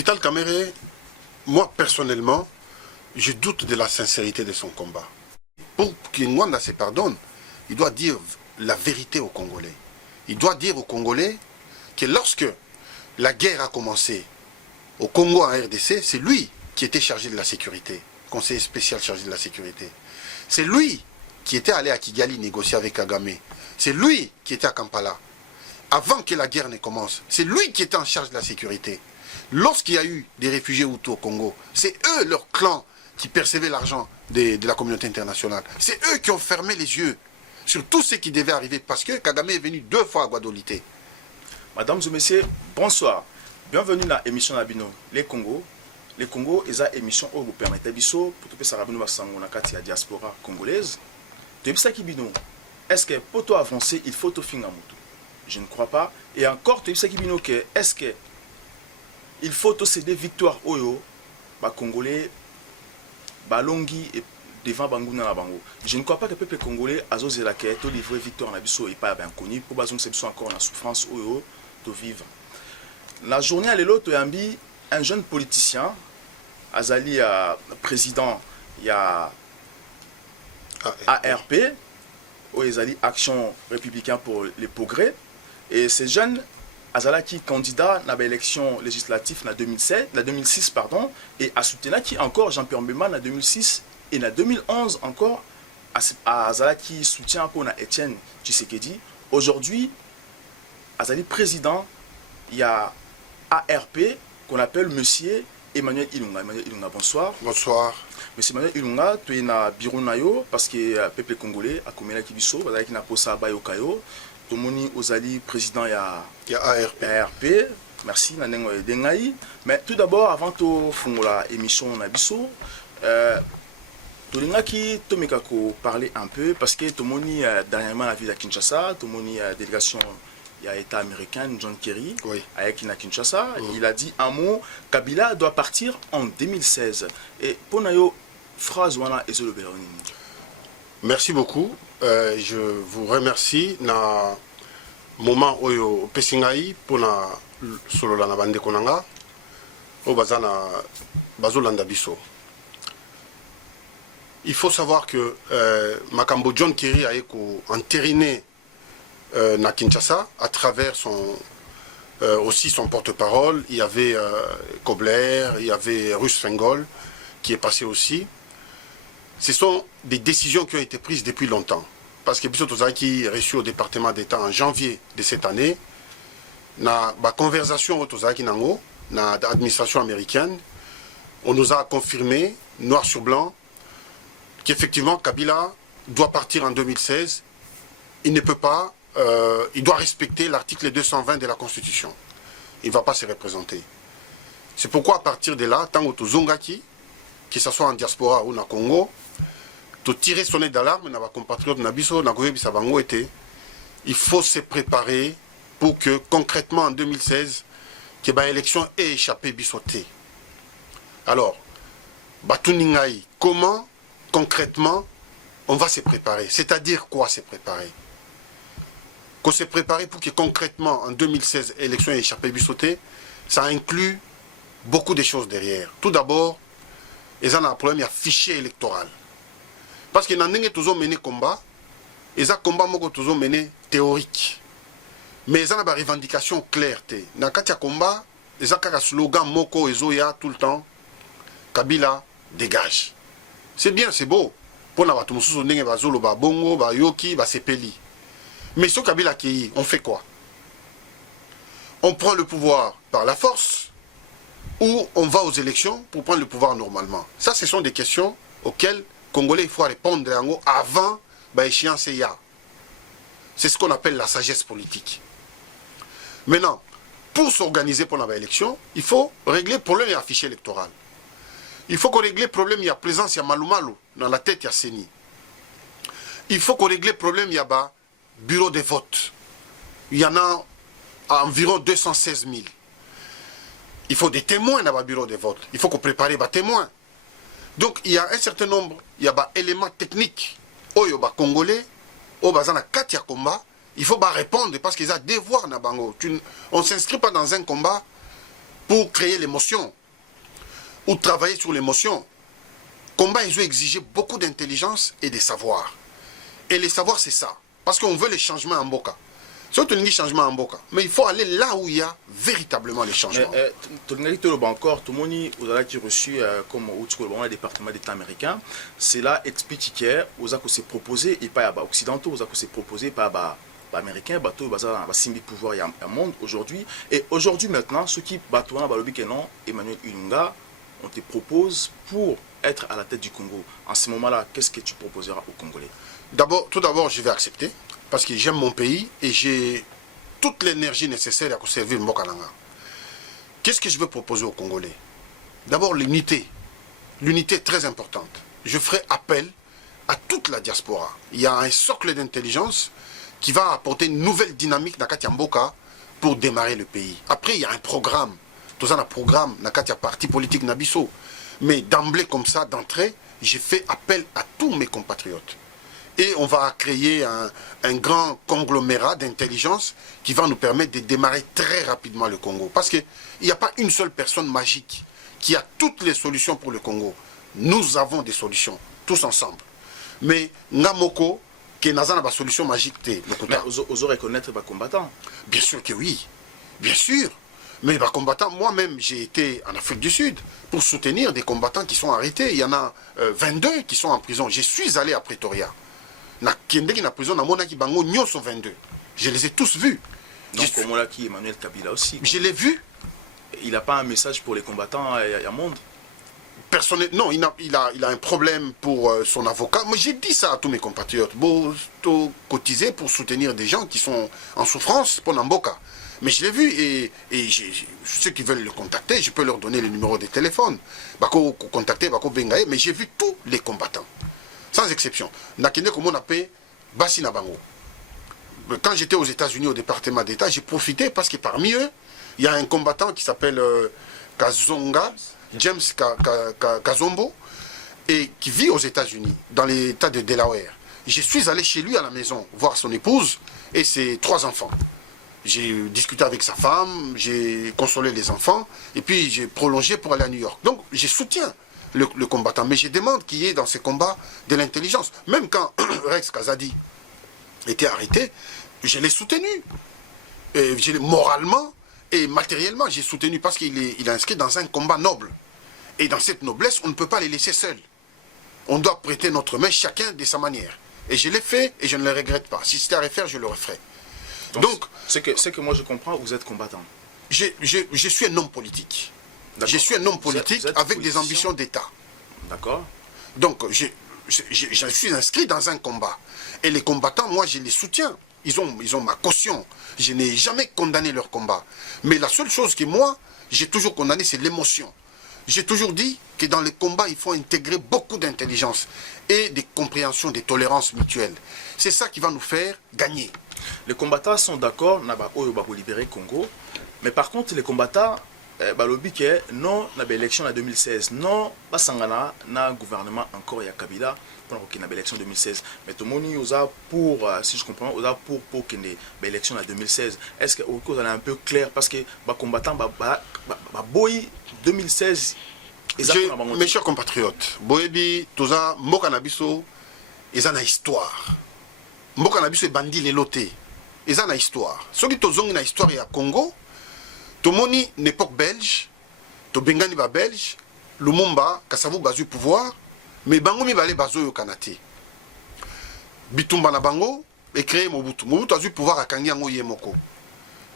Vital Kamerhe, moi personnellement, je doute de la sincérité de son combat. Pour que Ngwanda se pardonne, il doit dire la vérité aux Congolais. Il doit dire aux Congolais que lorsque la guerre a commencé au Congo en RDC, c'est lui qui était chargé de la sécurité, conseiller spécial chargé de la sécurité. C'est lui qui était allé à Kigali négocier avec Kagame. C'est lui qui était à Kampala. Avant que la guerre ne commence, c'est lui qui était en charge de la sécurité. Lorsqu'il y a eu des réfugiés Hutus au Congo, c'est eux, leur clan, qui percevaient l'argent de la communauté internationale. C'est eux qui ont fermé les yeux sur tout ce qui devait arriver parce que Kagame est venu 2 fois à Guadolité. Mesdames et messieurs, bonsoir. Bienvenue dans l'émission Nabino, les Congo. Les Congo, ils ont une émission où vous permettez biso pour tout ça rabino basango na kati ya diaspora congolaise. De bisa ki bino. Est-ce que pour toi avancer, il faut te finir mutu? Je ne crois pas. Et encore de bisa ki bino que est-ce que il faut te céder victoire oyo ba congolais balongi et devant banguna na bango. Je ne crois pas que le peuple congolais a osé la quête de livrer victoire na biso et pas bien connu pour bazon c'est encore en souffrance oyo de vivre. La journée à l'élo toyambi un jeune politicien Azali président il y a ARP ou Azali Action républicaine pour les progrès et ces jeunes Azalaki candidat à l'élection législative en 2006 pardon et a soutenu qui encore Jean-Pierre Mbemba en 2006 et en 2011 encore Azalaki soutient pour Étienne Tshisekedi. Aujourd'hui Azali président il y a ARP qu'on appelle Monsieur Emmanuel Ilunga. Emmanuel Ilunga, bonsoir. Bonsoir. Monsieur Emmanuel Ilunga, tu es na bureau nayo parce que le peuple congolais a commis la kibiso, parce qu'il n'a pas ça bayo kayo. Tout le monde ozali président ya ARP. Merci nanengo dengai. Mais tout d'abord avant de faire la émission na biso, tout le monde qui tomeka ko parler un peu parce que tout le monde dernièrement la ville à Kinshasa, tout le monde délégation il y a l'État américain, John Kerry, oui. Avec Kinshasa, il a dit un mot, Kabila doit partir en 2016. Et pour nous, phrase wana ezolo beloni. Merci beaucoup. Je vous remercie na moment oyo pesingai pour na solo la bande konanga o bazana bazolanda biso. Il faut savoir que Makambo John Kerry a entériné na Kinshasa, à travers aussi son porte-parole. Il y avait Kobler, il y avait Russ Fengol qui est passé aussi. Ce sont des décisions qui ont été prises depuis longtemps. Parce que Bissot Tozaki est reçu au département d'État en janvier de cette année. Na ba conversation au Tozaki nango, na administration américaine, on nous a confirmé, noir sur blanc, qu'effectivement Kabila doit partir en 2016. Il ne peut pas. Il doit respecter l'article 220 de la Constitution. Il ne va pas se représenter. C'est pourquoi à partir de là, tant que Zongaki, que ce soit en diaspora ou en Congo, de tirer sonner d'alarme, nos compatriotes Nabiso, il faut se préparer pour que concrètement en 2016, que l'élection ait échappé bisoté. Alors, Batuningaï, comment concrètement on va se préparer? C'est-à-dire quoi se préparer? Qu'on s'est préparé pour que concrètement en 2016 l'élection ait échappé bisoté, ça inclut beaucoup de choses derrière. Tout d'abord, ils ont un problème, il y a fichier électoral. Parce que dans toujours mené combat, ils ont combat toujours mené théorique. Mais ils ont une revendication claire. Dans le combat, ils ont un slogan moko ezoya tout le temps. Kabila dégage. C'est bien, c'est beau. Pour nous, bongo, yoki, sepeli. Mais sur Kabila qui on fait quoi? On prend le pouvoir par la force ou on va aux élections pour prendre le pouvoir normalement? Ça, ce sont des questions auxquelles Congolais il faut répondre avant l'échéance. C'est ce qu'on appelle la sagesse politique. Maintenant, pour s'organiser pour l'élection, il faut régler le problème de la fichier électoral. Il faut qu'on règle le problème, il y a présence, il y a Malumalu, dans la tête, il y a Seni. Il faut qu'on règle le problème, il y a bureau de vote. Il y en a environ 216 000. Il faut des témoins dans le bureau de vote. Il faut qu'on prépare des témoins. Donc il y a un certain nombre, il y a des éléments techniques. Oyo ba Congolais, au bazana katia combat, il faut répondre parce qu'ils ont devoir na bango. On ne s'inscrit pas dans un combat pour créer l'émotion, ou travailler sur l'émotion. Combat, ils ont exigé beaucoup d'intelligence et de savoir. Et les savoirs, c'est ça. Parce qu'on veut les changements en Boka. Surtout les changements en Boka. Mais il faut aller là où il y a véritablement les changements. Encore, tout le monde vous avez reçu comme le département d'État américain. Cela explique que vous avez proposé, et pas occidentaux, vous avez proposé par américain, bateau, simbi pouvoir il y a un monde aujourd'hui. Et aujourd'hui maintenant, ceux qui battent non, Emmanuel Ilunga, on te propose pour être à la tête du Congo. En ce moment-là, qu'est-ce que tu proposeras aux Congolais? Tout d'abord, je vais accepter, parce que j'aime mon pays et j'ai toute l'énergie nécessaire à servir le Mokananga. Qu'est-ce que je veux proposer aux Congolais? D'abord, l'unité. L'unité est très importante. Je ferai appel à toute la diaspora. Il y a un socle d'intelligence qui va apporter une nouvelle dynamique dans Katia Mboka pour démarrer le pays. Après, il y a un programme. Tout ça, un programme dans Katia parti politique Nabiso. Mais d'emblée comme ça, d'entrée, j'ai fait appel à tous mes compatriotes. Et on va créer un grand conglomérat d'intelligence qui va nous permettre de démarrer très rapidement le Congo. Parce qu'il n'y a pas une seule personne magique qui a toutes les solutions pour le Congo. Nous avons des solutions, tous ensemble. Mais Ngamoko, qui n'a pas de solution magique, mais vous reconnaître les combattants? Bien sûr que oui, bien sûr. Mais les combattants, moi-même, j'ai été en Afrique du Sud pour soutenir des combattants qui sont arrêtés. Il y en a 22 qui sont en prison. Je suis allé à Pretoria. Na prison, na monaki bango sont 22. Je les ai tous vus. Donc, comme là qui Emmanuel Kabila aussi. Je l'ai vu. Il n'a pas un message pour les combattants à monde? Non, il a un problème pour son avocat. Moi, j'ai dit ça à tous mes compatriotes. Bon, cotiser pour soutenir des gens qui sont en souffrance pour Namboka. Mais je l'ai vu et ceux qui veulent le contacter, je peux leur donner le numéro de téléphone. Bako contacter, Bako Bengaye, mais j'ai vu tous les combattants. Sans exception. Nakende comme on appelle Bassi Nabango. Quand j'étais aux États-Unis au département d'État, j'ai profité parce que parmi eux, il y a un combattant qui s'appelle Kazonga, James Kazombo, et qui vit aux États-Unis, dans l'État de Delaware. Je suis allé chez lui à la maison, voir son épouse et ses 3 enfants. J'ai discuté avec sa femme, j'ai consolé les enfants, et puis j'ai prolongé pour aller à New York. Donc, je soutiens le combattant, mais je demande qu'il y ait dans ces combats de l'intelligence. Même quand Rex Kazadi était arrêté, je l'ai soutenu. Moralement et matériellement, j'ai soutenu parce qu'il est inscrit dans un combat noble. Et dans cette noblesse, on ne peut pas les laisser seuls. On doit prêter notre main chacun de sa manière. Et je l'ai fait et je ne le regrette pas. Si c'était à refaire, je le referai. Donc, c'est que moi je comprends, vous êtes combattant. Je suis un homme politique. Je suis un homme politique avec des ambitions d'État. D'accord. Donc, je suis inscrit dans un combat. Et les combattants, moi, je les soutiens. Ils ont ma caution. Je n'ai jamais condamné leur combat. Mais la seule chose que moi, j'ai toujours condamné, c'est l'émotion. J'ai toujours dit que dans les combats, il faut intégrer beaucoup d'intelligence et de compréhension, de tolérance mutuelle. C'est ça qui va nous faire gagner. Les combattants sont d'accord, pour libérer Congo. Mais par contre, les combattants, balobi que non, na l'élection en 2016, non, pas sangana na gouvernement encore ya Kabila pour qu'il y ait l'élection 2016. Mais tout le monde osa pour, si je comprends, osa pour qu'il y ait l'élection en 2016. Est-ce que vous avez un peu clair parce que les combattants, boy 2016. Mes chers compatriotes, boyebi toza mboka na biso eza na histoire. Mboka na biso ebandi lelo te. Eza na histoire. Soki tozongi na histoire ya Congo, tomoni n'époque belge, to bengani ba belge, Lumumba, Kasavu bazui pouvoir, mais bango mibale bazo yo kanate. Bitumba na bango e créé Mobutu. Mobutu azui pouvoir akangi yango ye moko.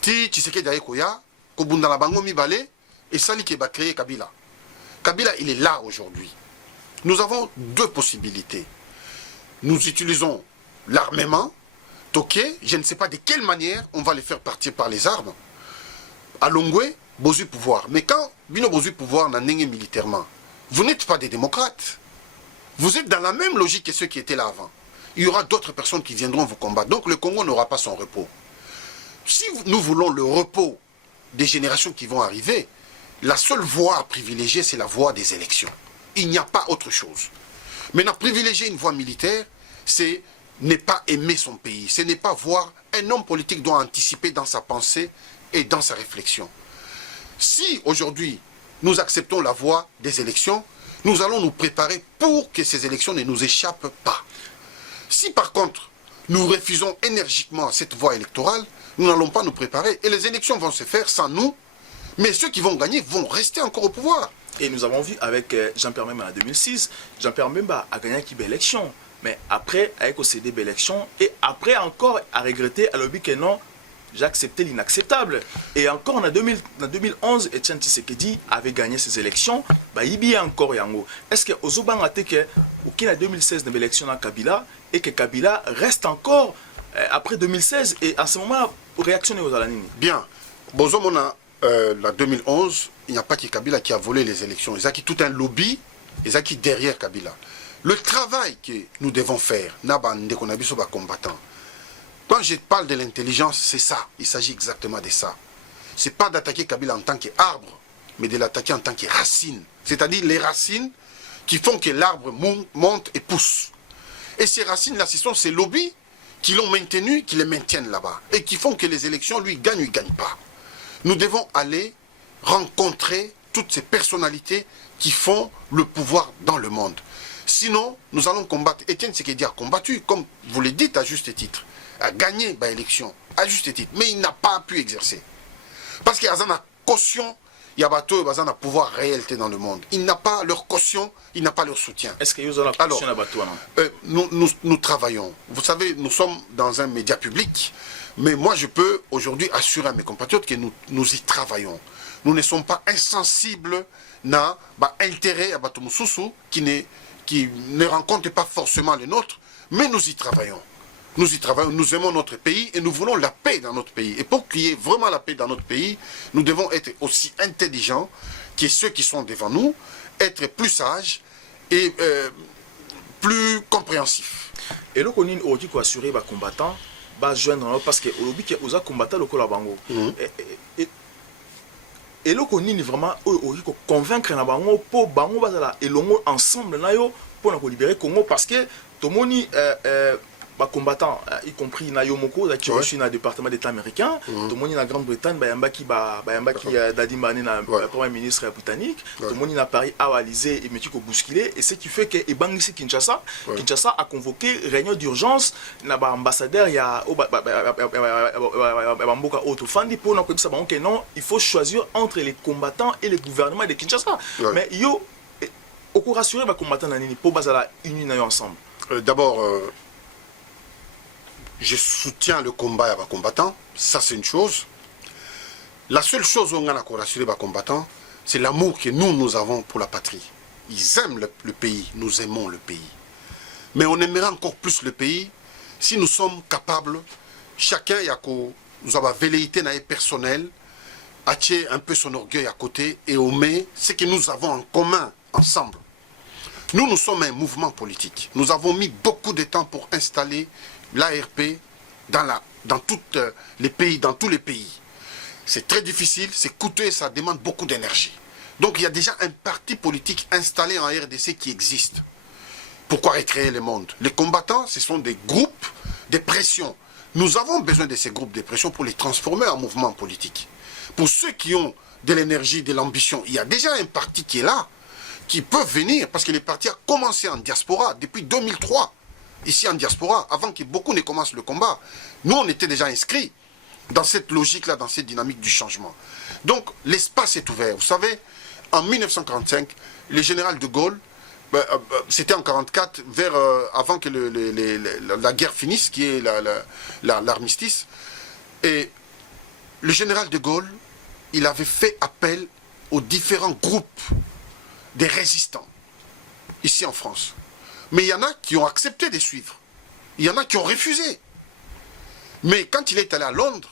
Ti Tshisekedi ayekoya, ko bunda na bango mibale et sali ke ba créé Kabila. Kabila, il est là aujourd'hui. Nous avons 2 possibilités. Nous utilisons l'armement, toqué, je ne sais pas de quelle manière on va les faire partir par les armes. À Longwe, bosu pouvoir. Mais quand Bino bosu pouvoir n'a n'engé militairement, vous n'êtes pas des démocrates. Vous êtes dans la même logique que ceux qui étaient là avant. Il y aura d'autres personnes qui viendront vous combattre. Donc le Congo n'aura pas son repos. Si nous voulons le repos des générations qui vont arriver, la seule voie à privilégier, c'est la voie des élections. Il n'y a pas autre chose. Maintenant, privilégier une voie militaire, c'est ne pas aimer son pays. Ce n'est pas voir... Un homme politique doit anticiper dans sa pensée et dans sa réflexion. si aujourd'hui nous acceptons la voie des élections, nous allons nous préparer pour que ces élections ne nous échappent pas. Si par contre nous refusons énergiquement cette voie électorale, nous n'allons pas nous préparer et les élections vont se faire sans nous, mais ceux qui vont gagner vont rester encore au pouvoir. Et nous avons vu avec Jean-Pierre Memba en 2006, Jean-Pierre Memba a gagné qui élection, mais après, avec OCD élection, et après encore à regretter, à l'objet que non, j'ai accepté l'inacceptable. Et encore en 2011, Etienne Tshisekedi avait gagné ces élections, bah, il y a encore yango. Est-ce que Ozoban a été que, au 2016, dans l'élection dans Kabila, et que Kabila reste encore après 2016, et à ce moment-là, réactionner aux Alanini? Bien. Bozomona, la 2011, il n'y a pas que Kabila qui a volé les élections. Il y a qui tout un lobby, il y a qui derrière Kabila. Le travail que nous devons faire, combattant. Quand je parle de l'intelligence, c'est ça. Il s'agit exactement de ça. Ce n'est pas d'attaquer Kabila en tant qu'arbre, mais de l'attaquer en tant que racine. C'est-à-dire les racines qui font que l'arbre monte et pousse. Et ces racines-là, ce sont ces lobbies qui l'ont maintenu, qui les maintiennent là-bas. Et qui font que les élections, lui, gagnent ou ne gagnent pas. Nous devons aller rencontrer toutes ces personnalités qui font le pouvoir dans le monde. Sinon, nous allons combattre. Etienne Tshisekedi a combattu, comme vous le dites à juste titre, a gagné l'élection, à juste titre, mais il n'a pas pu exercer. Parce qu'il y a une caution, il y a un pouvoir réel dans le monde. Il n'a pas leur caution, il n'a pas leur soutien. Est-ce qu'il y a une caution à Bateau? Nous travaillons. Vous savez, nous sommes dans un média public, mais moi je peux aujourd'hui assurer à mes compatriotes que nous y travaillons. Nous ne sommes pas insensibles à l'intérêt à Bateau Moussoussou qui ne rencontre pas forcément les nôtres, mais nous y travaillons. Nous y travaillons, nous aimons notre pays et nous voulons la paix dans notre pays. Et pour qu'il y ait vraiment la paix dans notre pays, nous devons être aussi intelligents que ceux qui sont devant nous, être plus sages et plus compréhensifs. Et là, on a dit qu'on assurer les combattants, joindre parce que au but aux combattants le bango. Et là, on a vraiment convaincre les bango pour bango bazala et l'ongo ensemble pour nous libérer Congo parce que tout le monde combattants, y compris Nayomoko, qui est reçu dans le département d'État américain, tout le monde dans la Grande-Bretagne, Yambaki Dadimane, le Premier ministre britannique, tout le monde dans Paris, à Alizé et Metiko bousculé, et ce qui fait que Ebangisi Kinshasa a convoqué réunion d'urgence, l'ambassadeur, il y a Bamboka Otofandi pour nous dire que non, il faut choisir entre les combattants et le gouvernement de Kinshasa. Mais yo, au cours rassurer les combattants pour basala unis ensemble. D'abord, je soutiens le combat à les combattants, ça c'est une chose. La seule chose où on a rassuré les combattants, c'est l'amour que nous avons pour la patrie. Ils aiment le pays, nous aimons le pays. Mais on aimerait encore plus le pays si nous sommes capables, chacun nous avons velléité personnelle, à tirer un peu son orgueil à côté et aimer ce que nous avons en commun ensemble. Nous sommes un mouvement politique. Nous avons mis beaucoup de temps pour installer l'ARP dans tous les pays. C'est très difficile, c'est coûteux et ça demande beaucoup d'énergie. Donc il y a déjà un parti politique installé en RDC qui existe. Pourquoi recréer le monde? Les combattants, ce sont des groupes de pression. Nous avons besoin de ces groupes de pression pour les transformer en mouvement politique. Pour ceux qui ont de l'énergie, de l'ambition, il y a déjà un parti qui est là, qui peut venir, parce que les partis ont commencé en diaspora depuis 2003, ici en diaspora, avant que beaucoup ne commencent le combat. Nous, on était déjà inscrits dans cette logique-là, dans cette dynamique du changement. Donc, l'espace est ouvert. Vous savez, en 1945, le général de Gaulle, c'était en 1944, avant que la guerre finisse, qui est l'armistice, et le général de Gaulle, il avait fait appel aux différents groupes des résistants, ici en France. Mais il y en a qui ont accepté de suivre. Il y en a qui ont refusé. Mais quand il est allé à Londres,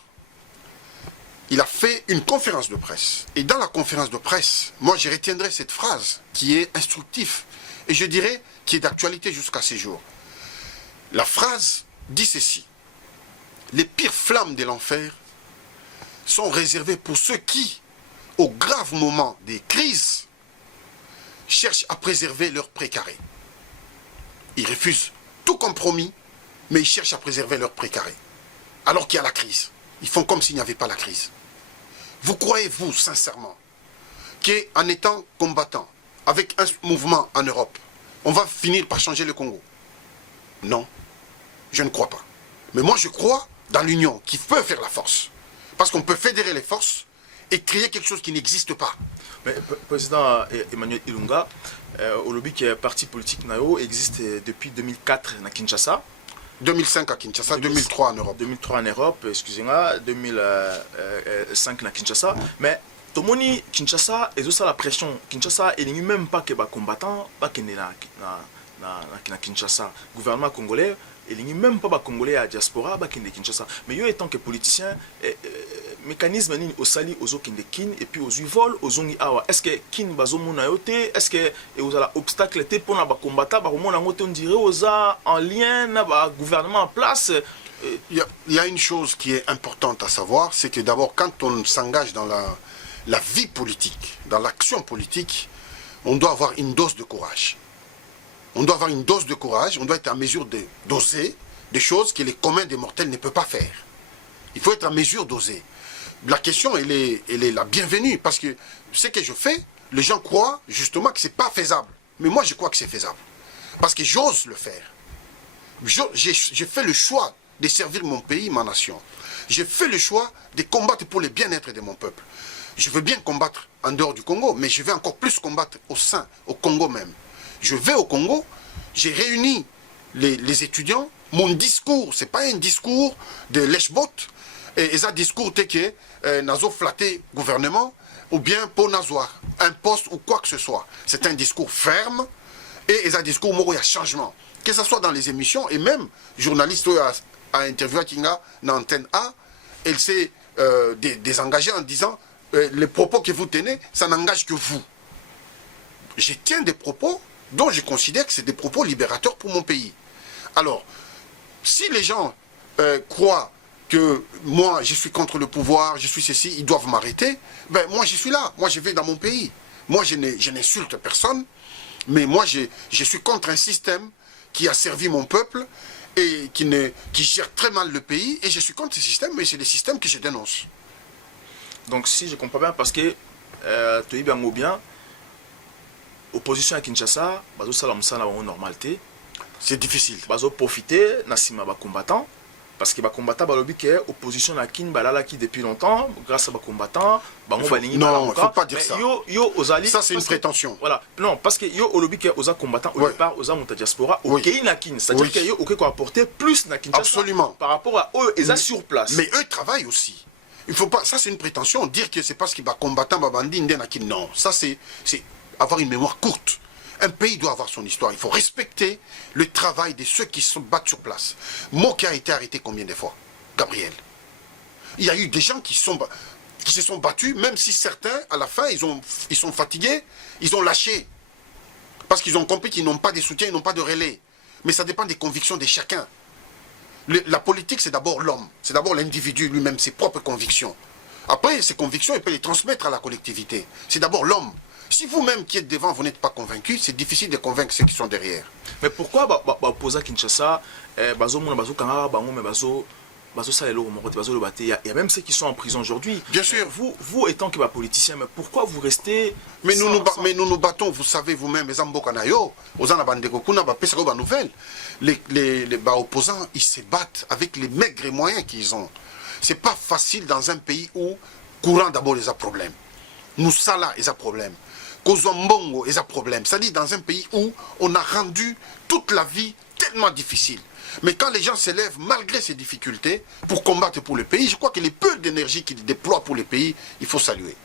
il a fait une conférence de presse. Et dans la conférence de presse, moi je retiendrai cette phrase qui est instructive. Et je dirais qui est d'actualité jusqu'à ces jours. La phrase dit ceci. Les pires flammes de l'enfer sont réservées pour ceux qui, au grave moment des crises, cherchent à préserver leur précaré. Ils refusent tout compromis, mais ils cherchent à préserver leur précaré. Alors qu'il y a la crise. Ils font comme s'il n'y avait pas la crise. Vous croyez-vous, sincèrement, qu'en étant combattant, avec un mouvement en Europe, on va finir par changer le Congo? Non, je ne crois pas. Mais moi, je crois dans l'union qui peut faire la force. Parce qu'on peut fédérer les forces et créer quelque chose qui n'existe pas. Mais président Emmanuel Ilunga, au lobby qui est parti politique Nayo existe depuis 2004 à Kinshasa. 2005 à Kinshasa, 2003 en Europe. 2003 en Europe, excusez-moi, 2005 à Kinshasa. Mais Tomoni, Kinshasa, et ça la pression. Kinshasa, il n'y a même pas que les combattants, pas que na Kinshasa. Le gouvernement congolais, il n'y a même pas les Congolais à la diaspora, pas que Kinshasa. Mais yo étant que politicien, mécanisme ni au sali aux autres kin et puis aux vol aux ongi awa. Est-ce que kin bazo mona yote? Est-ce que aux ala obstacle te pour na ba combattant ba mona ngote on dirait aux en lien na ba gouvernement en place? Il y a une chose qui est importante à savoir, c'est que d'abord quand on s'engage dans la vie politique, dans l'action politique, on doit avoir une dose de courage. On doit avoir une dose de courage, on doit être en mesure d'oser des choses que les communs des mortels ne peuvent pas faire. Il faut être en mesure d'oser. La question, elle est la bienvenue, parce que ce que je fais, les gens croient justement que ce n'est pas faisable. Mais moi, je crois que c'est faisable. Parce que j'ose le faire. J'ai fait le choix de servir mon pays, ma nation. J'ai fait le choix de combattre pour le bien-être de mon peuple. Je veux bien combattre en dehors du Congo, mais je vais encore plus combattre au Congo même. Je vais au Congo, j'ai réuni les étudiants. Mon discours, ce n'est pas un discours de lèche-bot, et un discours que nazo flatté gouvernement, ou bien pour nazoir, un poste ou quoi que ce soit. C'est un discours ferme, et un discours où il y a changement. Que ce soit dans les émissions, et même, journaliste a interviewé Kinga dans Antenne A, elle s'est désengagée en disant les propos que vous tenez, ça n'engage que vous. Je tiens des propos dont je considère que c'est des propos libérateurs pour mon pays. Alors, si les gens croient que moi, je suis contre le pouvoir, je suis ceci, ils doivent m'arrêter, ben moi, je suis là. Moi, je vais dans mon pays. Moi, je n'insulte personne, mais moi, je suis contre un système qui a servi mon peuple et qui gère très mal le pays, et je suis contre ce système, mais c'est le système que je dénonce. Donc, si je comprends bien, parce que tu es bien, opposition à Kinshasa, bazo sala musala ba normalité. C'est difficile. Bazo profiter na sima ba combattant parce que ba combattant ba lobi que opposition à Kin balala qui depuis longtemps grâce à ba combattant bango balingi ba non, il faut pas dire ça. Yo ozali ça c'est une prétention. Voilà. Non, parce que yo olobi que oza combattant au départ oza monta diaspora au pays na Kin, c'est-à-dire que yo OK ko apporter plus na Kinshasa. Absolument. Par rapport à eux et sur place. Mais eux travaillent aussi. Il faut pas, ça c'est une prétention, dire que c'est parce qu'il va combattant babandi na Kin. Non, ça c'est avoir une mémoire courte. Un pays doit avoir son histoire. Il faut respecter le travail de ceux qui se battent sur place. Moki a été arrêté combien de fois? Gabriel. Il y a eu des gens qui se sont battus, même si certains, à la fin, ils sont fatigués, ils ont lâché. Parce qu'ils ont compris qu'ils n'ont pas de soutien, ils n'ont pas de relais. Mais ça dépend des convictions de chacun. La politique, c'est d'abord l'homme. C'est d'abord l'individu lui-même, ses propres convictions. Après, ces convictions, il peut les transmettre à la collectivité. C'est d'abord l'homme. Si vous-même qui êtes devant, vous n'êtes pas convaincu, c'est difficile de convaincre ceux qui sont derrière. Mais pourquoi opposer à Kinshasa, il y a même ceux qui sont en prison aujourd'hui. Bien sûr. Vous étant que politicien, mais pourquoi vous restez... Mais nous nous battons, vous savez vous-même, les opposants, ils se battent avec les maigres moyens qu'ils ont. C'est pas facile dans un pays où courant d'abord les a problèmes. Nous Sala, ils ont problème. Kozambongo, ils ont problème. C'est-à-dire dans un pays où on a rendu toute la vie tellement difficile. Mais quand les gens s'élèvent malgré ces difficultés pour combattre pour le pays, je crois que les peu d'énergie qu'ils déploient pour le pays, il faut saluer.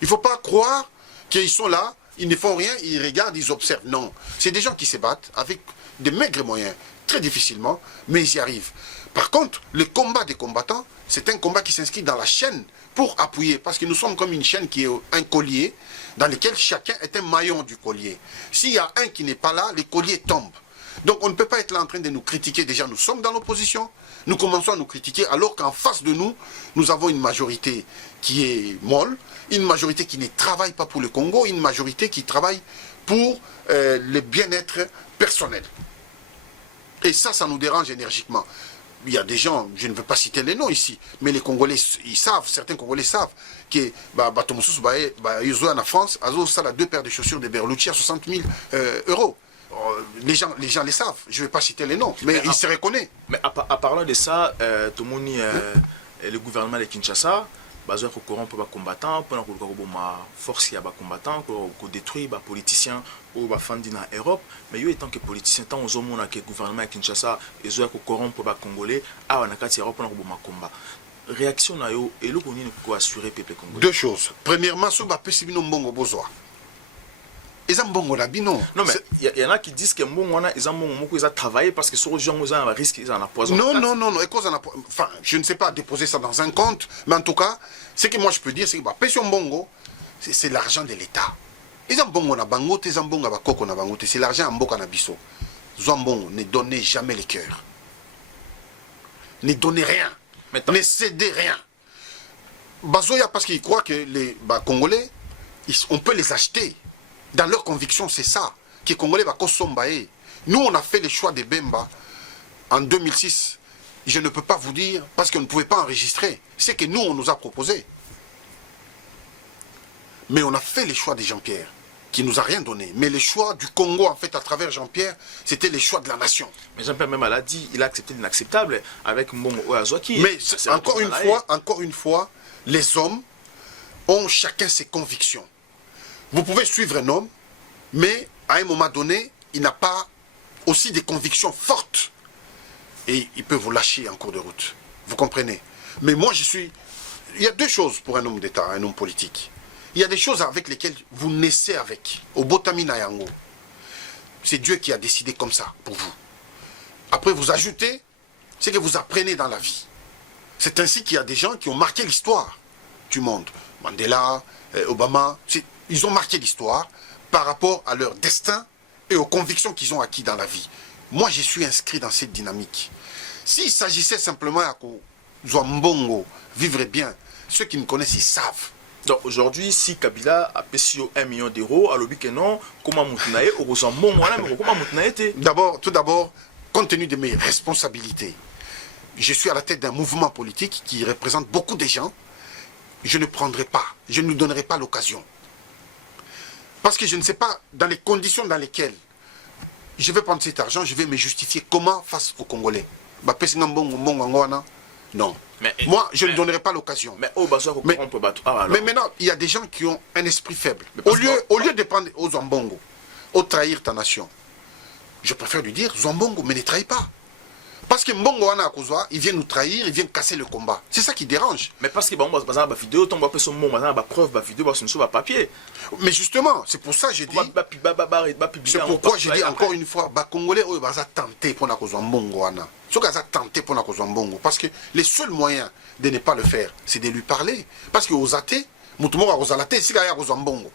Il ne faut pas croire qu'ils sont là, ils ne font rien, ils regardent, ils observent. Non, c'est des gens qui se battent avec des maigres moyens, très difficilement, mais ils y arrivent. Par contre, le combat des combattants, c'est un combat qui s'inscrit dans la chaîne pour appuyer, parce que nous sommes comme une chaîne qui est un collier, dans lequel chacun est un maillon du collier. S'il y a un qui n'est pas là, le collier tombe. Donc on ne peut pas être là en train de nous critiquer. Déjà, nous sommes dans l'opposition, nous commençons à nous critiquer, alors qu'en face de nous, nous avons une majorité qui est molle, une majorité qui ne travaille pas pour le Congo, une majorité qui travaille pour le bien-être personnel. Et ça nous dérange énergiquement. il y a des gens, je ne veux pas citer les noms ici, mais les Congolais, ils savent, certains Congolais savent que ils jouent en France, ils ont 2 paires de chaussures de Berlucci à 60 000 euros. Les gens les savent, je ne vais pas citer les noms, mais ils se reconnaissent. Mais à parlant de ça, tout le monde, le gouvernement de Kinshasa, ils ont corrompre les combattants, pour force les combattants, pour détruire les politiciens ou les fans en Europe. Mais eux, étant que politiciens, tant aux hommes que le gouvernement de Kinshasa, ils ont corrompre les Congolais, à Europe pour les combat. Réaction na yo et le connaît pour assurer peuple congolais. 2 choses. Premièrement, sur la possibilité mbongo besoin. Ils ont mbongo la bino. Non mais il y en a qui disent que mbongo ils ont mbongo ils ont travaillé parce que sur les gens ils ont un risque ils en poison. Non, enfin, je ne sais pas déposer ça dans un compte, mais en tout cas, ce que moi je peux dire c'est que bah pension mbongo c'est l'argent de l'État. Ils ont mbongo na bangote, ils ont mbongo na koko na bangote, c'est l'argent en mboka na biso. Mbongo ne donnez jamais le cœur. Ne donnez rien. Ne cédez rien. Bazoya, parce qu'ils croient que les Congolais, on peut les acheter. Dans leur conviction, c'est ça. Que les Congolais va kosombaye. Nous, on a fait le choix de Bemba en 2006. Je ne peux pas vous dire, parce qu'on ne pouvait pas enregistrer. C'est que nous, on nous a proposé. Mais on a fait le choix de Jean-Pierre, qui nous a rien donné. Mais le choix du Congo, en fait, à travers Jean-Pierre, c'était le choix de la nation. Mais Jean-Pierre même l'a dit, il a accepté l'inacceptable avec Mbongo Oazouaki. Mais encore une fois, les hommes ont chacun ses convictions. Vous pouvez suivre un homme, mais à un moment donné, il n'a pas aussi des convictions fortes. Et il peut vous lâcher en cours de route. Vous comprenez? Mais moi, il y a 2 choses pour un homme d'État, un homme politique. Il y a des choses avec lesquelles vous naissez avec. Au Botamina Yango. C'est Dieu qui a décidé comme ça pour vous. Après, vous ajoutez ce que vous apprenez dans la vie. C'est ainsi qu'il y a des gens qui ont marqué l'histoire du monde. Mandela, Obama, ils ont marqué l'histoire par rapport à leur destin et aux convictions qu'ils ont acquis dans la vie. Moi, je suis inscrit dans cette dynamique. S'il s'agissait simplement à Mbongo vivre bien, ceux qui me connaissent, ils savent. Donc aujourd'hui, si Kabila a payé 1 million d'euros, alors que non, comment Moutnaye, au Rosambo, comment Moutnaye était? Tout d'abord, compte tenu de mes responsabilités, je suis à la tête d'un mouvement politique qui représente beaucoup de gens. Je ne prendrai pas, je ne lui donnerai pas l'occasion. Parce que je ne sais pas dans les conditions dans lesquelles je vais prendre cet argent, je vais me justifier comment face aux Congolais. Non. Moi, je ne donnerai pas l'occasion. Mais maintenant, il y a des gens qui ont un esprit faible. Au lieu de prendre aux Zambongo, au trahir ta nation, je préfère lui dire, Zambongo, mais ne trahis pas. Parce que Mbongo Wana Akozwa, il vient nous trahir, il vient casser le combat. C'est ça qui dérange. Mais parce que vidéo, papier. Mais justement, c'est pour ça que j'ai dit. C'est pourquoi j'ai dit encore une fois, Congolais, ils ont tenté pour Nakozwa Mbongo Wana. Ils ont tenté pour Nakozwa Mbongo. Parce que le seul moyen de ne pas le faire, c'est de lui parler. Parce que aux athées, Moutoumora Rosalate, c'est Gaya Kozwa Mbongo.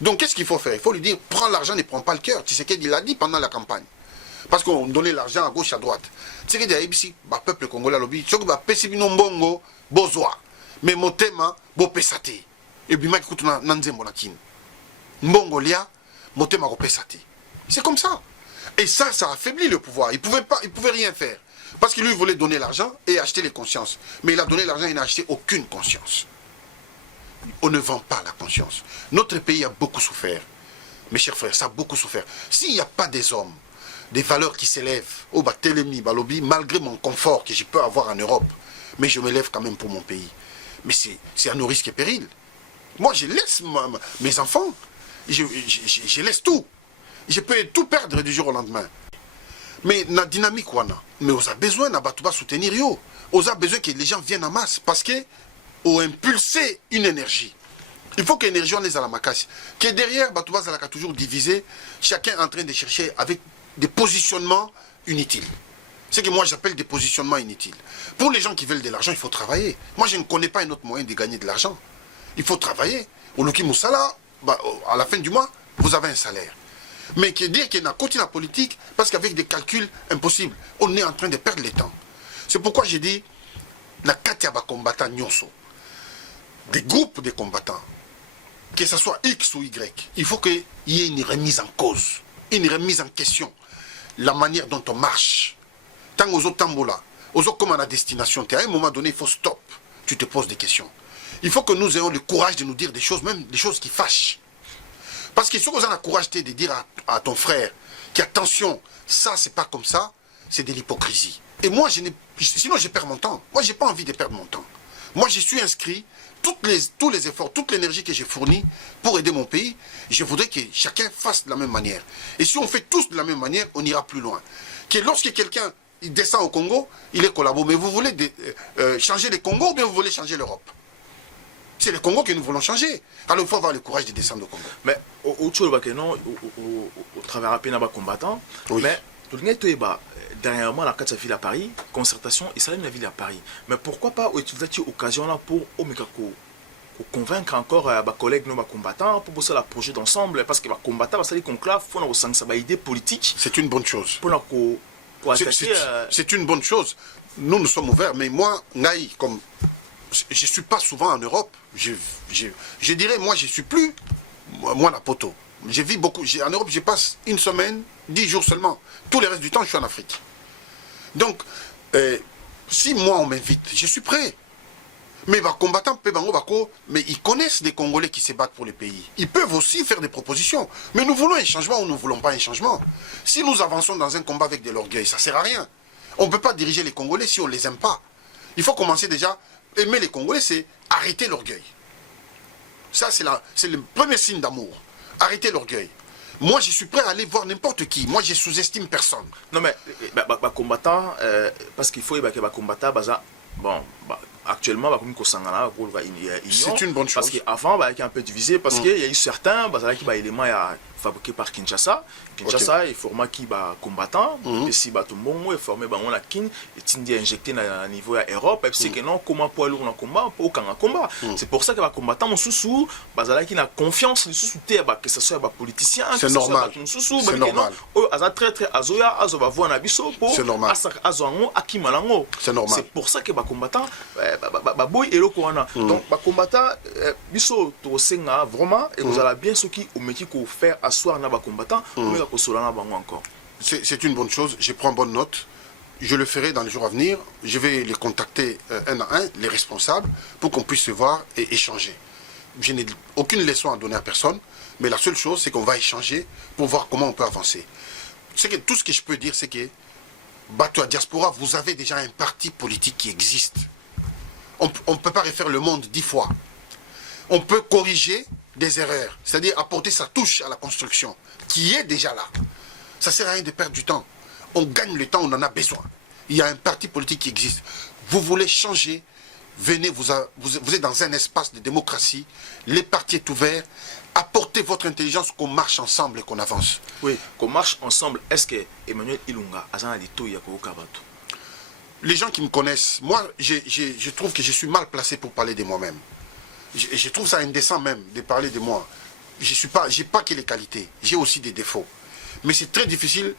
Donc qu'est-ce qu'il faut faire? Il faut lui dire, prends l'argent, ne prends pas le cœur. Tu sais qu'il l'a dit pendant la campagne. Parce qu'on donnait l'argent à gauche, à droite. Tu sais qu'il y a ici, le peuple congolais, il y a des mbongo, bozoa. Mais mon thème, bo pesate. Et puis, il y a des mbongo, mon thème, bo pesate. C'est comme ça. Et ça affaiblit le pouvoir. Il ne pouvait rien faire. Parce qu'il lui voulait donner l'argent et acheter les consciences. Mais il a donné l'argent et il n'a acheté aucune conscience. On ne vend pas la conscience. Notre pays a beaucoup souffert. Mes chers frères, ça a beaucoup souffert. S'il n'y a pas des hommes, des valeurs qui s'élèvent, malgré mon confort que je peux avoir en Europe, mais je me lève quand même pour mon pays. Mais c'est à nos risques et périls. Moi, je laisse mes enfants, je laisse tout. Je peux tout perdre du jour au lendemain. Mais la dynamique, mais on a besoin de soutenir. On a besoin que les gens viennent en masse parce qu'on impulser une énergie. Il faut que l'énergie en est à la macasse. Que derrière, Batouba Zalaka toujours divisé, chacun en train de chercher avec des positionnements inutiles. C'est que moi j'appelle des positionnements inutiles. Pour les gens qui veulent de l'argent, il faut travailler. Moi je ne connais pas un autre moyen de gagner de l'argent. Il faut travailler. Au Luki Moussala, à la fin du mois, vous avez un salaire. Mais qui dire qu'il y a continué la politique, parce qu'avec des calculs impossibles, on est en train de perdre le temps. C'est pourquoi j'ai dit, na katiaba combattant nyonso, des groupes de combattants, que ce soit X ou Y, il faut qu'il y ait une remise en cause, une remise en question. La manière dont on marche. Tant aux autres tambola, comme à la destination, à un moment donné, il faut stop. Tu te poses des questions. Il faut que nous ayons le courage de nous dire des choses, même des choses qui fâchent. Parce que si vous avez le courage de dire à ton frère qu'attention, ça c'est pas comme ça, c'est de l'hypocrisie. Et moi, sinon je perds mon temps. Moi, j'ai pas envie de perdre mon temps. Moi, je suis inscrit, tous les efforts, toute l'énergie que j'ai fournie pour aider mon pays, je voudrais que chacun fasse de la même manière. Et si on fait tous de la même manière, on ira plus loin. Que lorsque quelqu'un descend au Congo, il est collabo. Mais vous voulez changer les Congos ou bien vous voulez changer l'Europe? C'est le Congo que nous voulons changer. Alors il faut avoir le courage de descendre au Congo. Mais au travers à peine combattant, oui. Mais dernièrement, la carte ville à Paris, concertation, et ça la ville à Paris. Mais pourquoi pas utiliser cette occasion-là pour convaincre encore les collègues nos combattants pour bosser la projet d'ensemble? Parce que les combattants, ça les conclave, il faut avoir une idée politique. C'est une bonne chose. C'est une bonne chose. Nous sommes ouverts, mais moi, Naï, comme je ne suis pas souvent en Europe, je dirais, moi, je ne suis plus, moi, la poto. Je vis beaucoup. En Europe, je passe une semaine, 10 jours seulement. Tout le reste du temps, je suis en Afrique. Donc, si moi, on m'invite, je suis prêt. Mais les combattants, mais ils connaissent des Congolais qui se battent pour le pays. Ils peuvent aussi faire des propositions. Mais nous voulons un changement ou nous ne voulons pas un changement. Si nous avançons dans un combat avec de l'orgueil, ça ne sert à rien. On ne peut pas diriger les Congolais si on ne les aime pas. Il faut commencer déjà. Aimer les Congolais, c'est arrêter l'orgueil. Ça, c'est le premier signe d'amour. Arrêter l'orgueil. Moi, je suis prêt à aller voir n'importe qui. Moi, je sous-estime personne. Non, mais combattant, parce qu'il faut que les combattants, bon, actuellement, c'est une bonne chose. Parce qu'avant, il y a un peu divisé, parce qu'il y a eu certains éléments fabriqués par Kinshasa. Kinshasa est formé qui combattant, et si tout le monde est formé la Kin, et injecté à niveau de l'Europe, et c'est que non, comment pour aller en combat, pour aucun combat. C'est pour ça que les combattants, mon sous-sous, qui a confiance, que ce soit les politiciens, c'est normal. C'est normal. C'est normal. C'est pour ça que les combattants, donc les combattants, vraiment, et vous allez bien ce qui au métier qu'on fait asseoir na combattants, encore. C'est une bonne chose, je prends bonne note. Je le ferai dans les jours à venir. Je vais les contacter un à un, les responsables, pour qu'on puisse se voir et échanger. Je n'ai aucune leçon à donner à personne, mais la seule chose, c'est qu'on va échanger pour voir comment on peut avancer. Tout ce que je peux dire, c'est que Bato à Diaspora, vous avez déjà un parti politique qui existe. On ne peut pas refaire le monde 10 fois. On peut corriger des erreurs, c'est-à-dire apporter sa touche à la construction, qui est déjà là. Ça ne sert à rien de perdre du temps. On gagne le temps, on en a besoin. Il y a un parti politique qui existe. Vous voulez changer, venez, vous êtes dans un espace de démocratie, les partis sont ouverts, apportez votre intelligence, qu'on marche ensemble et qu'on avance. Oui, qu'on marche ensemble. Est-ce que Emmanuel Ilunga a un étau Yakokabato? Les gens qui me connaissent, moi, je trouve que je suis mal placé pour parler de moi-même. Je trouve ça indécent même de parler de moi. Je n'ai pas que les qualités, j'ai aussi des défauts. Mais c'est très difficile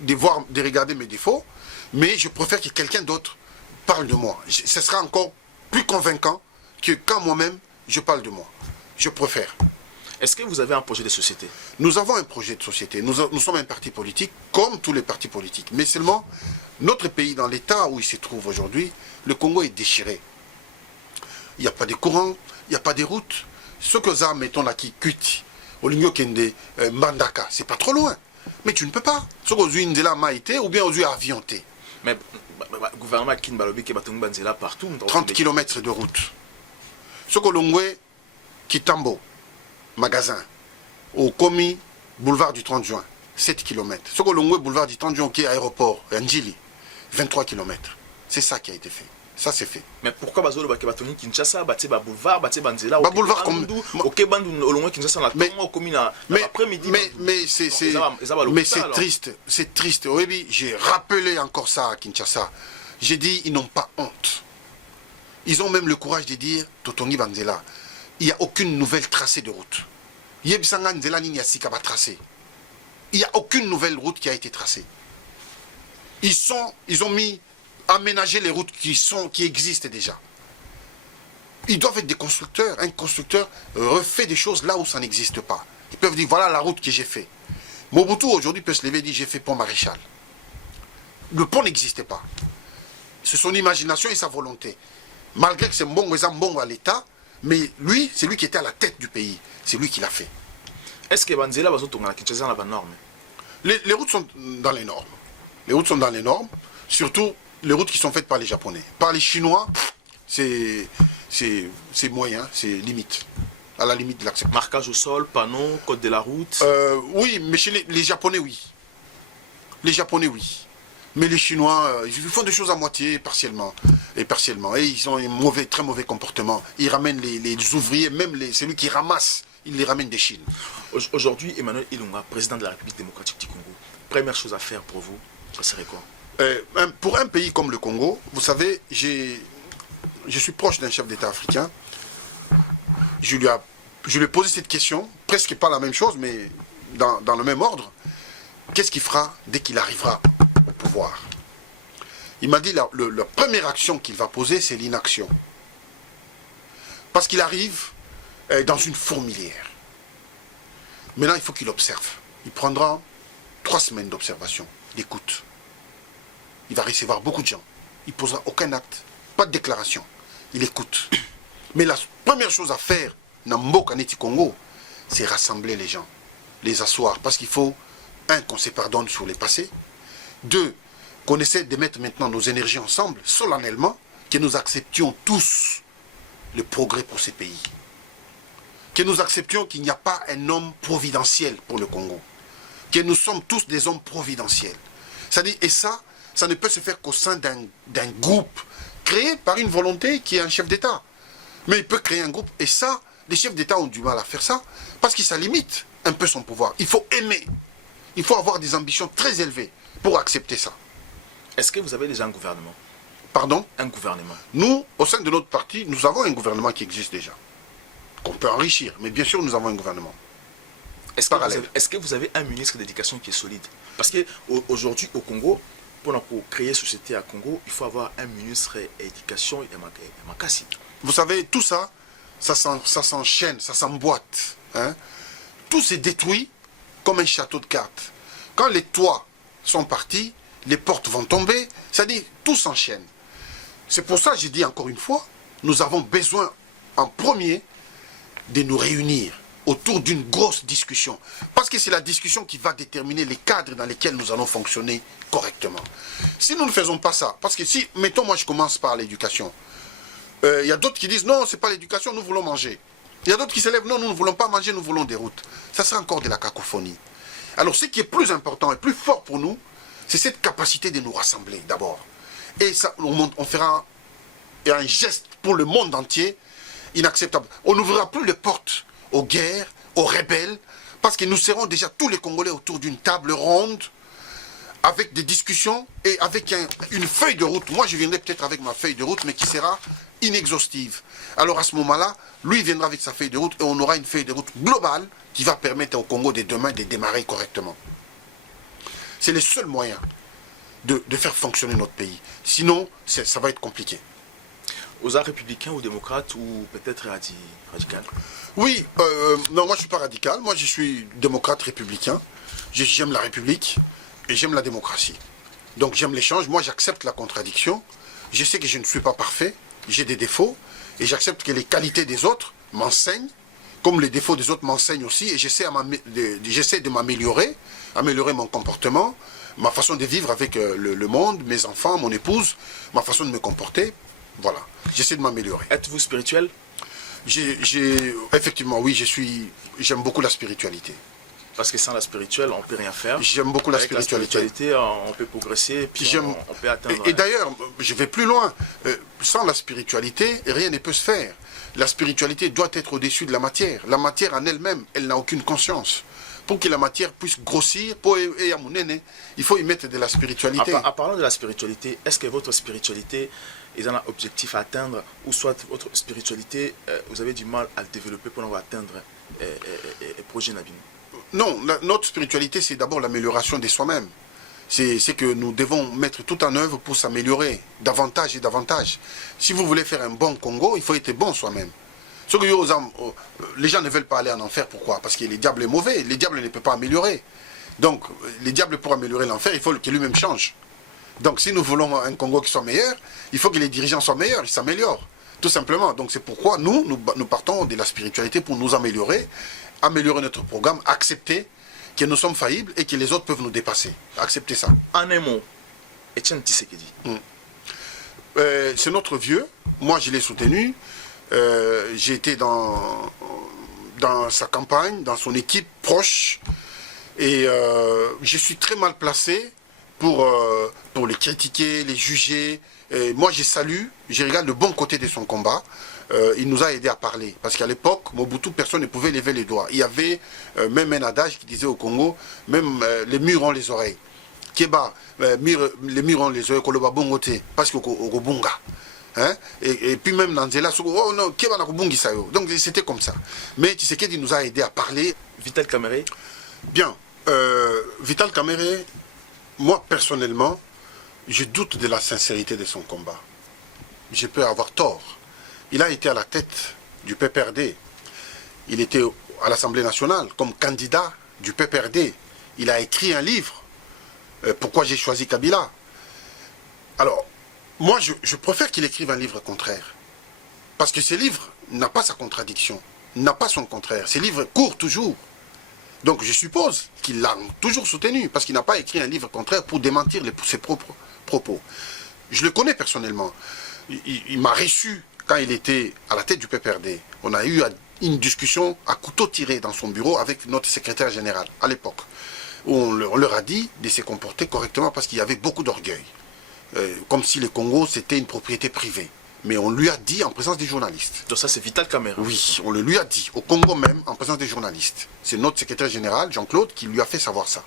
de regarder mes défauts, mais je préfère que quelqu'un d'autre parle de moi. Ce sera encore plus convaincant que quand moi-même je parle de moi. Je préfère. Est-ce que vous avez un projet de société? Nous avons un projet de société. Nous sommes un parti politique, comme tous les partis politiques. Mais seulement, notre pays, dans l'état où il se trouve aujourd'hui, le Congo est déchiré. Il n'y a pas de courant, il n'y a pas de route. Ce que ça, mettons là, qui cuit, au Ligno Kende, Mandaka, c'est pas trop loin. Mais tu ne peux pas. Ce que tu as maïté ou bien tu as avionté. Mais le gouvernement qui est là partout. 30 km de route. Ce que l'on voit, Kitambo, magasin, au Komi, boulevard du 30 juin, 7 km. Ce que l'on voit, boulevard du 30 juin, qui est aéroport, Njili, 23 km. C'est ça qui a été fait. Ça, c'est fait. Mais pourquoi Bazolo Bakebatoni Kinshasa, Batseba Boulevard, Batseba Banzela, boulevard comme. Ok, Bandou, au loin Kinshasa, la commune l'après-midi. Mais c'est triste. C'est triste. Oui, j'ai rappelé encore ça à Kinshasa. J'ai dit, ils n'ont pas honte. Ils ont même le courage de dire, Totongi Banzela, il n'y a aucune nouvelle tracée de route. Yebsanga Nzela Ninyasika va tracer. Il n'y a aucune nouvelle route qui a été tracée. Ils ont mis aménager les routes qui existent déjà. Ils doivent être des constructeurs. Un constructeur refait des choses là où ça n'existe pas. Ils peuvent dire, voilà la route que j'ai fait. Mobutu aujourd'hui peut se lever et dire, j'ai fait pont Maréchal. Le pont n'existait pas. c'est son imagination et sa volonté. Malgré que c'est bon à l'État, mais lui, c'est lui qui était à la tête du pays. C'est lui qui l'a fait. Est-ce que Banzela va tourner à Kinshasa dans la norme? Les routes sont dans les normes. Les routes sont dans les normes, surtout les routes qui sont faites par les Japonais. Par les Chinois, c'est moyen, c'est limite. À la limite de l'acceptation. Marquage au sol, panneau, code de la route. Oui, mais chez les Japonais, oui. Les Japonais, oui. Mais les Chinois, ils font des choses à moitié, partiellement. Et ils ont un très mauvais comportement. Ils ramènent les ouvriers, même celui qui ramasse, ils les ramènent des Chines. Aujourd'hui, Emmanuel Ilunga, président de la République démocratique du Congo, première chose à faire pour vous, ça serait quoi? Pour un pays comme le Congo, vous savez, je suis proche d'un chef d'État africain. Je lui ai posé cette question, presque pas la même chose, mais dans le même ordre. Qu'est-ce qu'il fera dès qu'il arrivera au pouvoir? Il m'a dit la première action qu'il va poser, c'est l'inaction. Parce qu'il arrive dans une fourmilière. Maintenant, il faut qu'il observe. Il prendra 3 semaines d'observation, d'écoute. Il va recevoir beaucoup de gens. Il ne posera aucun acte, pas de déclaration. Il écoute. Mais la première chose à faire dans Mboka Neti Congo, c'est rassembler les gens, les asseoir. Parce qu'il faut, 1, qu'on se pardonne sur les passés. 2, qu'on essaie de mettre maintenant nos énergies ensemble, solennellement, que nous acceptions tous le progrès pour ces pays. Que nous acceptions qu'il n'y a pas un homme providentiel pour le Congo. Que nous sommes tous des hommes providentiels. C'est-à-dire, et ça ne peut se faire qu'au sein d'un groupe créé par une volonté qui est un chef d'État. Mais il peut créer un groupe, et ça, les chefs d'État ont du mal à faire ça, parce que ça limite un peu son pouvoir. Il faut aimer. Il faut avoir des ambitions très élevées pour accepter ça. Est-ce que vous avez déjà un gouvernement? Pardon? Un gouvernement. Nous, au sein de notre parti, nous avons un gouvernement qui existe déjà, qu'on peut enrichir, mais bien sûr, nous avons un gouvernement. Est-ce que vous avez un ministre d'éducation qui est solide? Parce qu'aujourd'hui, au Congo, pour créer une société à Congo, il faut avoir un ministre d'éducation et Makassi. Vous savez, tout ça, ça s'enchaîne, ça s'emboîte. Hein? Tout s'est détruit comme un château de cartes. Quand les toits sont partis, les portes vont tomber, c'est-à-dire tout s'enchaîne. C'est pour ça que j'ai dit encore une fois, nous avons besoin en premier de nous réunir autour d'une grosse discussion. Parce que c'est la discussion qui va déterminer les cadres dans lesquels nous allons fonctionner correctement. Si nous ne faisons pas ça, parce que si, mettons moi je commence par l'éducation, il y a d'autres qui disent non, c'est pas l'éducation, nous voulons manger. Il y a d'autres qui s'élèvent, non, nous ne voulons pas manger, nous voulons des routes. Ça sera encore de la cacophonie. Alors ce qui est plus important et plus fort pour nous, c'est cette capacité de nous rassembler d'abord. Et ça, on fera un geste pour le monde entier inacceptable. On n'ouvrira plus les portes aux guerres, aux rebelles, parce que nous serons déjà tous les Congolais autour d'une table ronde, avec des discussions et avec une feuille de route. Moi, je viendrai peut-être avec ma feuille de route, mais qui sera inexhaustive. Alors à ce moment-là, lui viendra avec sa feuille de route et on aura une feuille de route globale qui va permettre au Congo de demain de démarrer correctement. C'est le seul moyen de faire fonctionner notre pays. Sinon, ça va être compliqué. Aux arts républicains ou démocrates ou peut-être radical? Oui, non, moi je ne suis pas radical. Moi je suis démocrate républicain. J'aime la République et j'aime la démocratie. Donc j'aime l'échange. Moi j'accepte la contradiction. Je sais que je ne suis pas parfait. J'ai des défauts. Et j'accepte que les qualités des autres m'enseignent, comme les défauts des autres m'enseignent aussi. Et j'essaie de m'améliorer, améliorer mon comportement, ma façon de vivre avec le monde, mes enfants, mon épouse, ma façon de me comporter. Voilà, j'essaie de m'améliorer. Êtes-vous spirituel? Effectivement, oui, j'aime beaucoup la spiritualité. Parce que sans la spirituelle, on ne peut rien faire. J'aime beaucoup la Avec spiritualité. La spiritualité, on peut progresser, puis on peut atteindre... Et d'ailleurs, je vais plus loin. Sans la spiritualité, rien ne peut se faire. La spiritualité doit être au-dessus de la matière. La matière en elle-même, elle n'a aucune conscience. Pour que la matière puisse grossir, il faut y mettre de la spiritualité. En parlant de la spiritualité, est-ce que votre spiritualité est un objectif à atteindre, ou soit votre spiritualité, vous avez du mal à le développer pour atteindre le projet Nabino? Non, notre spiritualité, c'est d'abord l'amélioration de soi-même. C'est que nous devons mettre tout en œuvre pour s'améliorer davantage et davantage. Si vous voulez faire un bon Congo, il faut être bon soi-même. Les gens ne veulent pas aller en enfer, pourquoi? Parce que le diable est mauvais, le diable ne peut pas améliorer. Donc, le diable pour améliorer l'enfer, il faut qu'il lui-même change. Donc si nous voulons un Congo qui soit meilleur, il faut que les dirigeants soient meilleurs, ils s'améliorent. Tout simplement. Donc c'est pourquoi nous partons de la spiritualité pour nous améliorer, améliorer notre programme, accepter que nous sommes faillibles et que les autres peuvent nous dépasser. Accepter ça. En un mot, Etienne Tshisekedi. C'est notre vieux. Moi, je l'ai soutenu. J'ai été dans sa campagne, dans son équipe proche. Et je suis très mal placé pour les critiquer, les juger. Et moi, je regarde le bon côté de son combat. Il nous a aidé à parler. Parce qu'à l'époque, Mobutu, personne ne pouvait lever les doigts. Il y avait même un adage qui disait au Congo, même les murs ont les oreilles. Keba, les murs ont les oreilles, Koloba Bongote, parce que Bunga. Hein? Et puis même Nanzela, oh non, Keba na Bungi Sayo. Donc c'était comme ça. Mais Tshisekedi nous a aidé à parler. Vital Kamerhe. Bien. Vital Kamerhe, moi personnellement, je doute de la sincérité de son combat. Je peux avoir tort. Il a été à la tête du PPRD. Il était à l'Assemblée nationale comme candidat du PPRD. Il a écrit un livre. Pourquoi j'ai choisi Kabila? Alors, moi, je préfère qu'il écrive un livre contraire. Parce que ce livre n'a pas sa contradiction, n'a pas son contraire. Ces livres courent toujours. Donc, je suppose qu'il l'a toujours soutenu, parce qu'il n'a pas écrit un livre contraire pour démentir ses propres propos. Je le connais personnellement. Il m'a reçu quand il était à la tête du PPRD. On a eu une discussion à couteau tiré dans son bureau avec notre secrétaire général, à l'époque. On leur a dit de se comporter correctement parce qu'il y avait beaucoup d'orgueil. Comme si le Congo, c'était une propriété privée. Mais on lui a dit en présence des journalistes. Donc ça, c'est Vital Kamerhe. Oui, on le lui a dit, au Congo même, en présence des journalistes. C'est notre secrétaire général, Jean-Claude, qui lui a fait savoir ça.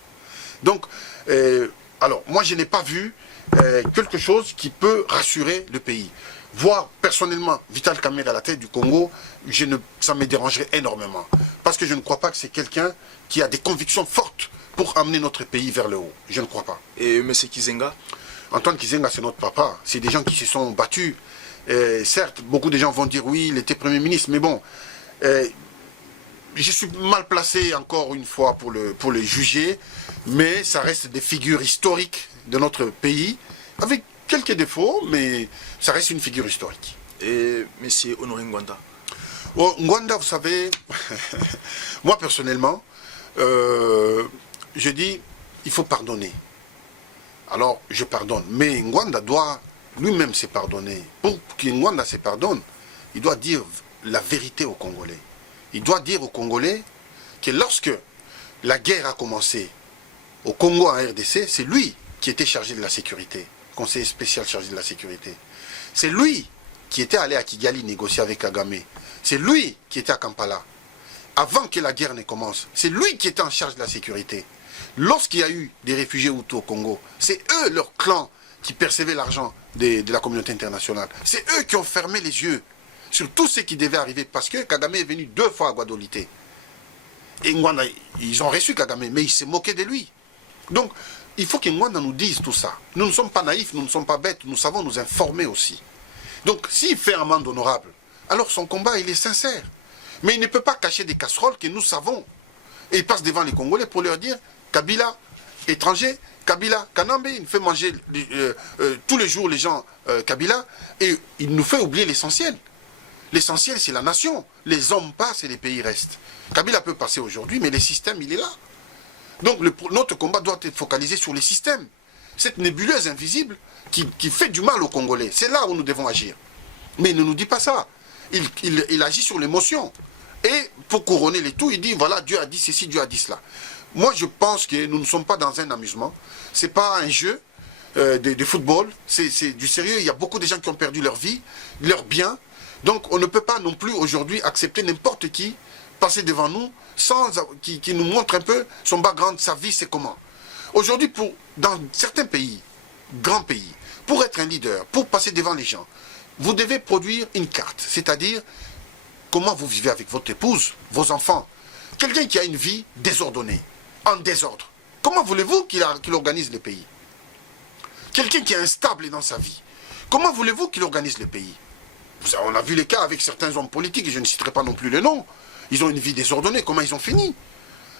Donc, alors, moi, je n'ai pas vu quelque chose qui peut rassurer le pays. Voir personnellement Vital Kamerhe à la tête du Congo, ça me dérangerait énormément. Parce que je ne crois pas que c'est quelqu'un qui a des convictions fortes pour amener notre pays vers le haut. Je ne crois pas. Et M. Kizenga? Antoine Kizenga, c'est notre papa. C'est des gens qui se sont battus. Certes, beaucoup de gens vont dire oui, il était Premier ministre, mais bon, je suis mal placé encore une fois pour le juger, mais ça reste des figures historiques de notre pays, avec quelques défauts, mais ça reste une figure historique. Et M. Honoré Ngwanda? Oh, Ngwanda, vous savez, moi personnellement, je dis, il faut pardonner. Alors, je pardonne. Mais Ngwanda doit lui-même se pardonner. Pour que Ngwanda se pardonne, il doit dire la vérité aux Congolais. Il doit dire aux Congolais que lorsque la guerre a commencé au Congo en RDC, c'est lui qui était chargé de la sécurité, conseiller spécial chargé de la sécurité. C'est lui qui était allé à Kigali négocier avec Kagame. C'est lui qui était à Kampala. Avant que la guerre ne commence, c'est lui qui était en charge de la sécurité. Lorsqu'il y a eu des réfugiés Hutus au Congo, c'est eux, leur clan, qui percevaient l'argent de la communauté internationale. C'est eux qui ont fermé les yeux sur tout ce qui devait arriver, parce que Kagame est venu 2 fois à Guadolité. Et Ngwanda, ils ont reçu Kagame, mais ils se moquaient de lui. Donc, il faut que Ngwanda nous dise tout ça. Nous ne sommes pas naïfs, nous ne sommes pas bêtes, nous savons nous informer aussi. Donc, s'il fait un mandat honorable, alors son combat, il est sincère. Mais il ne peut pas cacher des casseroles que nous savons. Et il passe devant les Congolais pour leur dire, Kabila, étranger, Kabila, Kanambe, il fait manger tous les jours les gens Kabila, et il nous fait oublier l'essentiel. L'essentiel, c'est la nation. Les hommes passent et les pays restent. Kabila peut passer aujourd'hui, mais le système, il est là. Donc notre combat doit être focalisé sur les systèmes. Cette nébuleuse invisible qui fait du mal aux Congolais. C'est là où nous devons agir. Mais il ne nous dit pas ça. Il agit sur l'émotion. Et pour couronner les tout, il dit, voilà, Dieu a dit ceci, Dieu a dit cela. Moi, je pense que nous ne sommes pas dans un amusement. Ce n'est pas un jeu de football. C'est du sérieux. Il y a beaucoup de gens qui ont perdu leur vie, leurs biens. Donc, on ne peut pas non plus aujourd'hui accepter n'importe qui passer devant nous sans qui nous montre un peu son background, sa vie, c'est comment. Aujourd'hui, dans certains pays, grands pays, pour être un leader, pour passer devant les gens, vous devez produire une carte. C'est-à-dire, comment vous vivez avec votre épouse, vos enfants. Quelqu'un qui a une vie désordonnée, en désordre. Comment voulez-vous qu'il organise le pays? Quelqu'un qui est instable dans sa vie. Comment voulez-vous qu'il organise le pays? On a vu les cas avec certains hommes politiques, je ne citerai pas non plus les noms. Ils ont une vie désordonnée, comment ils ont fini?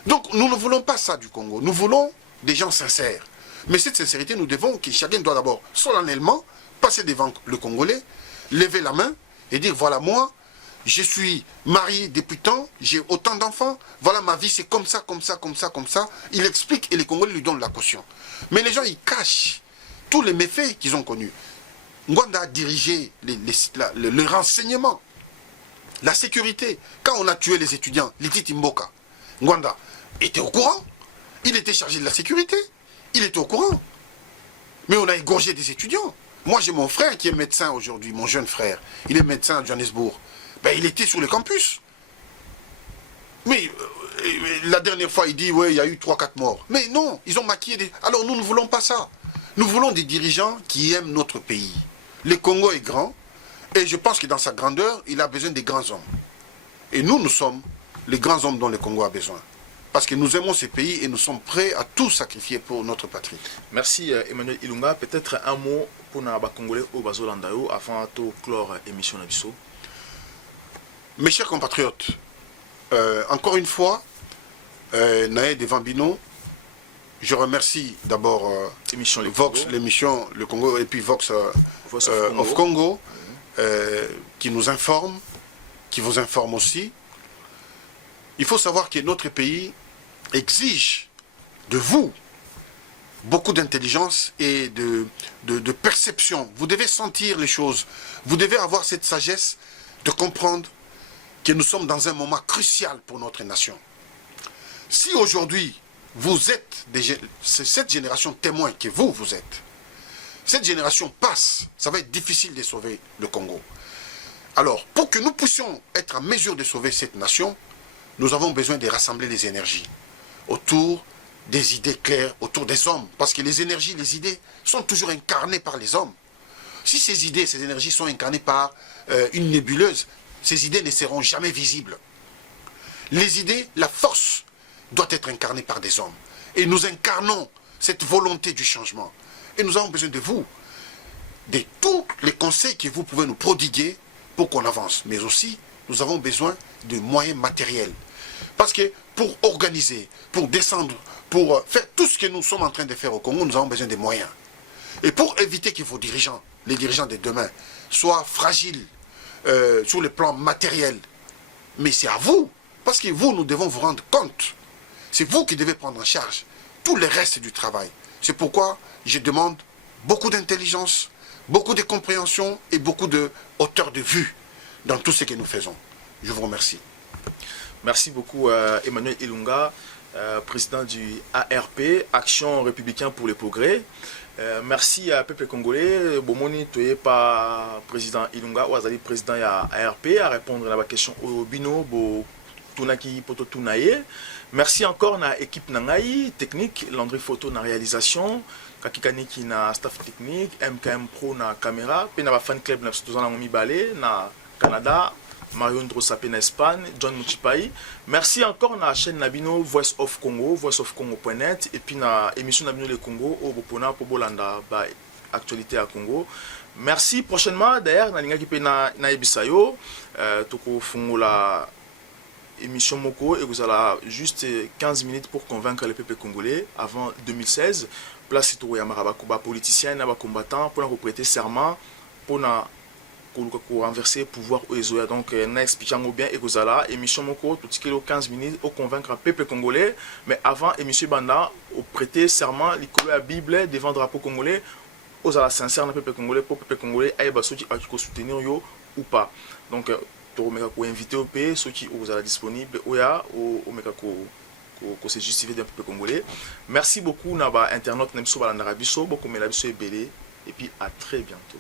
Donc nous ne voulons pas ça du Congo. Nous voulons des gens sincères. Mais cette sincérité, nous devons que chacun doit d'abord solennellement passer devant le Congolais, lever la main et dire voilà moi, je suis marié depuis tant, j'ai autant d'enfants, voilà ma vie, c'est comme ça, comme ça, comme ça, comme ça. Il explique et les Congolais lui donnent la caution. Mais les gens, ils cachent tous les méfaits qu'ils ont connus. Ngwanda a dirigé le renseignement, la sécurité. Quand on a tué les étudiants, Lititi Mboka, Ngwanda était au courant. Il était chargé de la sécurité. Il était au courant. Mais on a égorgé des étudiants. Moi, j'ai mon frère qui est médecin aujourd'hui, mon jeune frère. Il est médecin à Johannesburg. Ben, il était sur le campus. Mais la dernière fois, il dit, ouais, il y a eu 3-4 morts. Mais non, ils ont maquillé des... Alors nous ne voulons pas ça. Nous voulons des dirigeants qui aiment notre pays. Le Congo est grand, et je pense que dans sa grandeur, il a besoin des grands hommes. Et nous sommes les grands hommes dont le Congo a besoin. Parce que nous aimons ce pays et nous sommes prêts à tout sacrifier pour notre patrie. Merci Emmanuel Ilunga. Peut-être un mot pour les Congolais au Bazolandayo avant de clore l'émission Nabiso. Mes chers compatriotes, encore une fois, Naé de Vambino, je remercie d'abord Vox, l'émission Le Congo, et puis Vox of Congo, qui nous informe, qui vous informe aussi. Il faut savoir que notre pays exige de vous beaucoup d'intelligence et de perception. Vous devez sentir les choses. Vous devez avoir cette sagesse de comprendre que nous sommes dans un moment crucial pour notre nation. Si aujourd'hui, vous êtes cette génération témoin que vous êtes, cette génération passe, ça va être difficile de sauver le Congo. Alors, pour que nous puissions être en mesure de sauver cette nation, nous avons besoin de rassembler les énergies autour des idées claires, autour des hommes. Parce que les énergies, les idées sont toujours incarnées par les hommes. Si ces idées, ces énergies sont incarnées par une nébuleuse, ces idées ne seront jamais visibles. Les idées, la force doit être incarnée par des hommes. Et nous incarnons cette volonté du changement. Et nous avons besoin de vous, de tous les conseils que vous pouvez nous prodiguer pour qu'on avance. Mais aussi, nous avons besoin de moyens matériels. Parce que pour organiser, pour descendre, pour faire tout ce que nous sommes en train de faire au Congo, nous avons besoin de moyens. Et pour éviter que vos dirigeants, les dirigeants de demain, soient fragiles sur le plan matériel, mais c'est à vous, parce que vous, nous devons vous rendre compte. C'est vous qui devez prendre en charge tout le reste du travail. C'est pourquoi je demande beaucoup d'intelligence, beaucoup de compréhension et beaucoup de hauteur de vue dans tout ce que nous faisons. Je vous remercie. Merci beaucoup Emmanuel Ilunga, président du ARP, Action Républicaine pour le Progrès. Merci à peuple congolais. Bomoni, tu n'es pas président Ilunga, ou Azali président de ARP, à répondre à la question au bino, tunaki poto tunaye. Merci encore à l'équipe Nangaï, technique, Landry Photo na réalisation, Kakikani qui na staff technique, MKM Pro na caméra, puis na fan club na Stozana Ngomi Balé na Canada, Mario Ndrosapé na Espagne, John Muchipai. Merci encore à la chaîne Nabino Voice of Congo, voiceofcongo.net, et puis na émission Nabino le Congo au Bopona pour Bolanda ba actualité à Congo. Merci prochainement d'ailleurs na linga qui pe na Ebisayo, toko fungola émission Moko et vous avez juste 15 minutes pour convaincre le peuple congolais avant 2016. Place Sitoya Marabakuba, politicien, combattant, pour nous prêter serment, pour nous renverser le pouvoir au Ezoya. Donc, nous expliquons bien et vous avez émission Moko, tout ce qui est 15 minutes pour convaincre le peuple congolais. Mais avant, émission Banda, au prêter serment, la Bible devant le drapeau congolais, aux ala sincère, le peuple congolais, pour le peuple congolais, aïe, ceux qui ont soutenir ou pas. Donc, to invité au pays ceux qui sont disponibles ou se justifier d'un peuple congolais. Merci beaucoup naba internaute n'aime pas la narabiso beaucoup mais la biso est belé et puis à très bientôt.